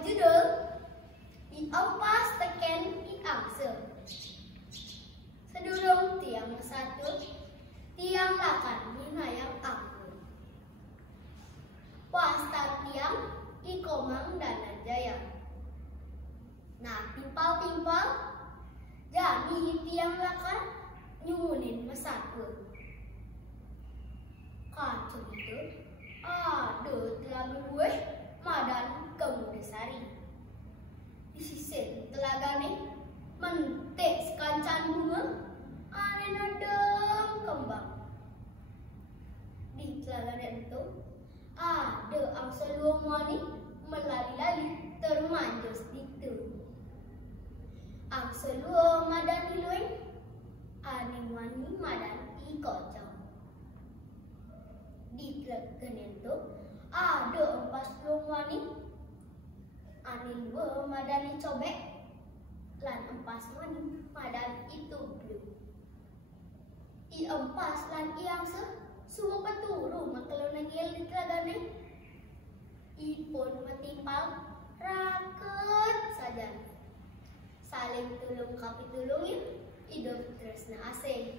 berjudul Diempas Teken Diangsel. Sedurung tiang satu, tiang lakan minayang angkut. Wasta tiang ikomang dana jaya. Nah timpal-timpal, jadi tiang lakan nyumunin mesakun. Kacau itu, ada telaga gue, madan kemudasari. Di sisi telaga nih, mentek sekancan bunga, ane nadeng kembang. Di telaga itu, ada angsal luamani melali-lali termanjus itu. Angsal luamadan dilueng, ane wani madan ikocong. Di telaga itu, ada empas luamani, ane lua madan cobek, lan empas wani madan itu belum. I empas lan iangse suwa peturu makelo nagil di telagane. Ipun metimpal raket saja. Saling tulung kapitulungin hidup tresna asing.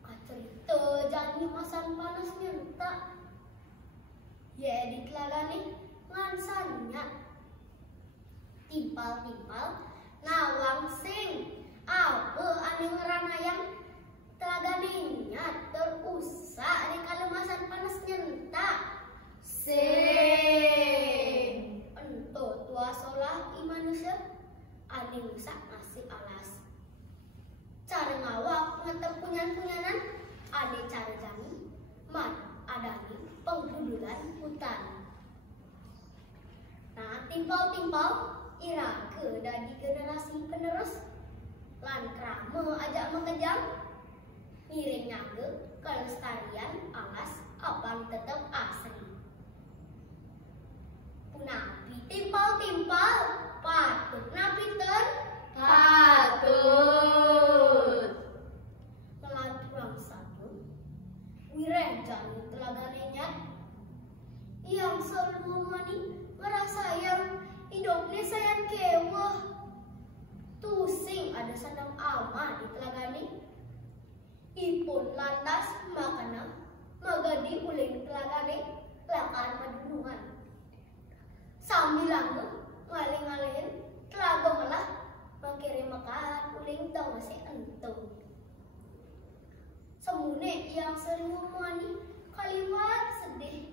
Kacerita janji masan panas nyenta. Ya di telagane ngansannya. Timpal-timpal nawang sing apa ane ngeranayang telagane terusak di kalemasan panas nyenta. Sing ento tua solah i manusia ane rusak masih alas. Cara ngawak ngetep punyan-punyanan ane cara jami mat adani penghudulan hutan. Nah timpal-timpal irake dari generasi penerus lan krama ajak mengejang ngiring nyangge kelestarian alas abang tetap asri. Punapi timpal-timpal patut napiten patut melan kurang satu wireh jani telagane nyat yang selumani merasa yang hidupnya sayang kewah. Tusing ada sandang ama di telagane. Ipun lantas makana magadi uling telagane lakan madunungan. Sambil langge ngaling-ngalihin telaga malah makirim makan uling tau masih entung. Semune yang sering ngomani kalimat sedih.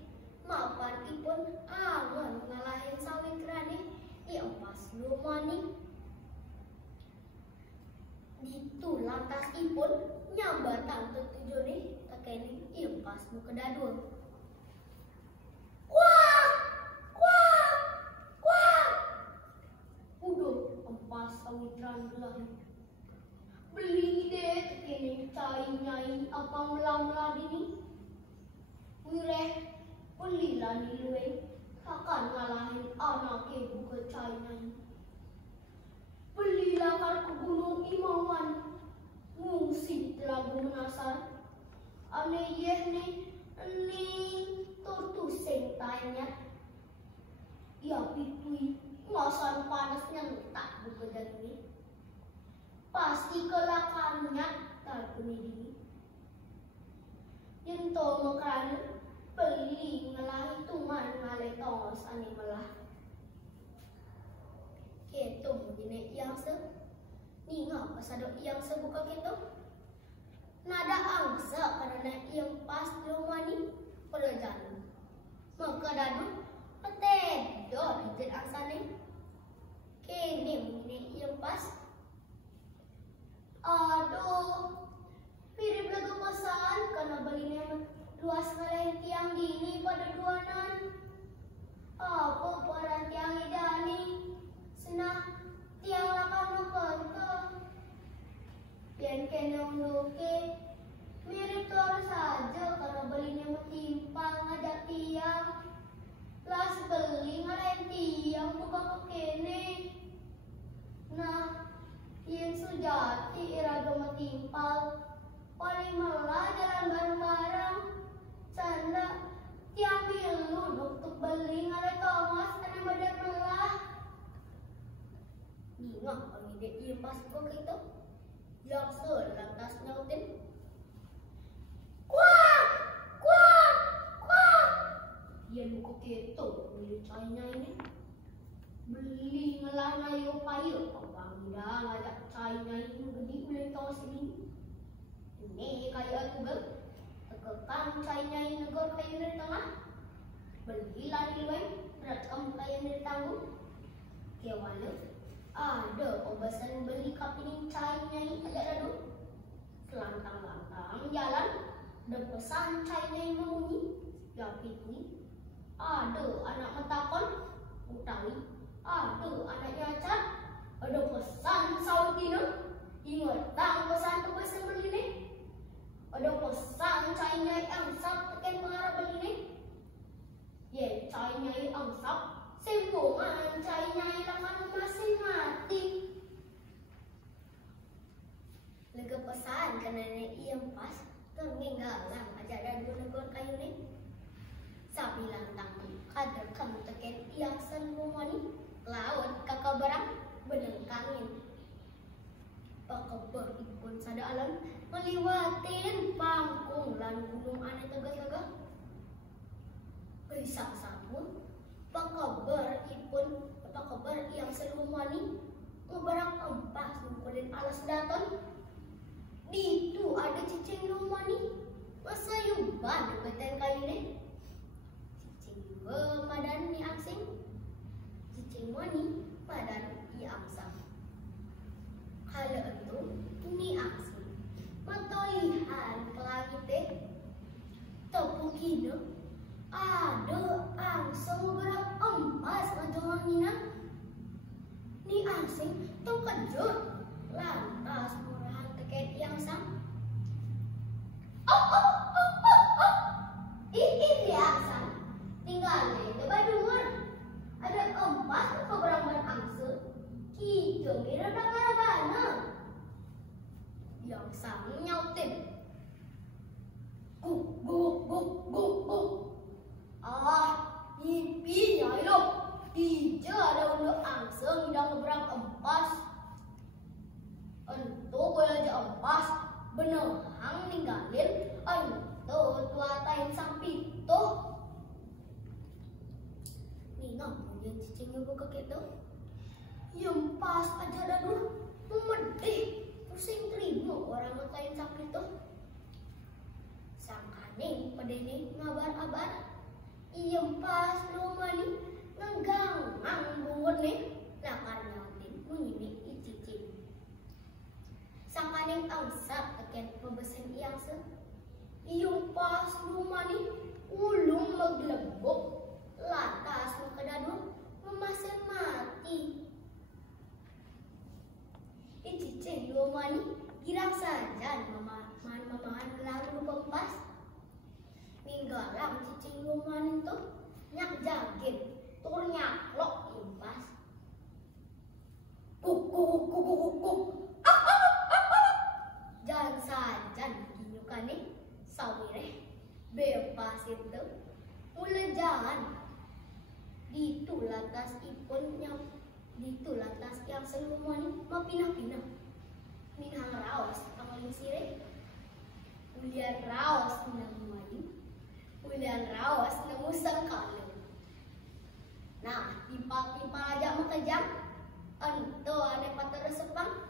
Mapan ipun angon ngalahin sawit rane yang pas lumani. Ditu lantas ipun nyambatan tetujune tekeni yang pas muka dadul. Wah! Wah! Wah! Udah empas sawit rane lagi. Beli deh tekeni cai-nyai apa melang-melang ini. Wireh ulilan dilueng akan ngalahin anaknya buka cai-nyai. Belilah karku gunung Imawan, ngungsi telaga menasar. Ane yeh ni tortuseng tanya. Ya pitui ngasan panasnya tak buka daging. Pasti kelakannya tak dini. Yento makan beli ngalahi tuman ngalai tos ane malah. Keto begini yang se ni ngapa sadok yang sebuka keto nada angsa karena yang pas lumani perjalanan maka dadu petedo izin angsane kene begini yang pas aduh mirip lagu pesan karena belinya luas ngalahin tiang dini pada duanan apa peran tiang idani. Nah, tiang lakan nukento yang kenong luke mirip telur saja karena belinya metimpal ngajak tiang. Las beli ngalahin tiang buka kekene. Nah, yang sujati iraga metimpal paling malah jalan bareng-bareng. Canda tiang bilu untuk beli ngalai Thomas pas buka kita. Yang selantas nyautin. Kuah! Kuah! Kuah! Yang buka kita beli China ini. Beli ngelana yo payo. Bangda ngajak China ini gede boleh tahu sini. Ini kayak Google. Tekan China ini negara kayu dari tengah. Beli lari luar. Berakam kayu dari tanggung. Kewala. Ada obasan beli kaping China ini aja dadu. Selantang-lantang jalan. Dan pesan China ini membunyi. Yapit ni. Ada anak metakon. Utawi. Ada anak nyacat. Ada pesan Sautina. Ingat tang pesan tu pesan beli ni. Ada pesan China yang sab tekan pengarah beli ni. Ye China yang sab. Sembungan China yang masing mati. Lega pesan kena yang pas. Terminggalan aja dan dua negor kayu ni. Sabi lantang kadar kamu tekan yang sembungan laut kakak barang benengkangin. Pakabar pun sada alam meliwatin pangkung lan gunung aneh tegak-tegak. Risau sabun pakabar yang selumani ngebarang empas ngumpulin alas daton. Ditu ada cicing lumani masa yuban deketan kayu ni. Cicing juga madan ni angsing. Cicing wani madan i angsang. Kalau itu ni angsing. Matolihan ke langit topu kino ada angsang berak emas ngajong nina. Ni angsing tong kejut lantas murahan teket yang sang. Ini angsang tinggalnya itu baduan. Ada emas ke beramban angsa. Kita mira dagaragana. Yang sang nyautin. Guk. Ipi nyayok. Dija ada untuk angsa ngidang ngeberang empas. Ento boleh aja empas. Benehang ninggalin. Ento tuatain sang pito. Ni ngapain cicingnya buka kita? Yang pas aja dadu memedih. Pusing terima orang ngatain sang pito. Sang kaning pada ini ngabar-abar. Yang pas lumani nganggang bungut ni. Lakar nyawatin menyimik icicing. Sang kaning angsap teken pembesen yang se. Yang pas lumani ulung meglebok. Lantas mengkedadu memasen mati. Icicing lumani girang saja mamahan lalu pempas. Ninggalang cicing lumani tu nyak jagit tur nyaklok impas. Kuk. Jangan saja ginyukan ni sawire bebas itu mula jalan. Ditu lantas ipun yang semua ni mapinah-pinah. Minang raos pangaling sire. Ulian raos minang maju. Ulian raos nemusang kalu. Nah, timpal aja makajang. Ento ada patah resepang.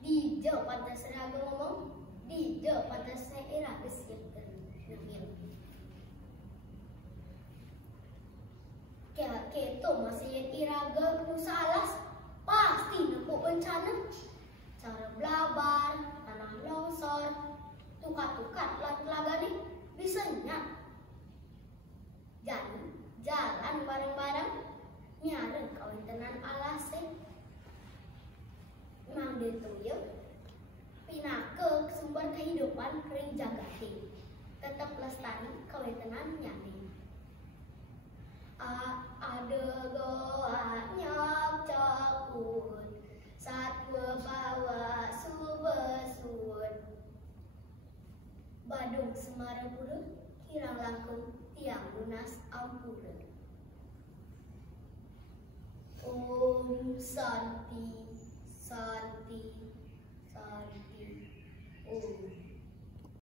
Dijo patah seraga ngomong. Dijo patah seira gesit. Keto masih iraga kusa alas pasti nepuk bencana. Cara belabar, tanah longsor, tukat-tukat laga ni bisa nyak. Jalan bareng-bareng nyaren kawentenan alase. Mang detuyo pindah ke sumber kehidupan kering jagati. Tetap lestari kawentenan nyati. Ada goanya cakun satwa bawa subesud. Badung semara buru kirang langkung tiang lunas ampura. Om Santi Santi, Santi, oh.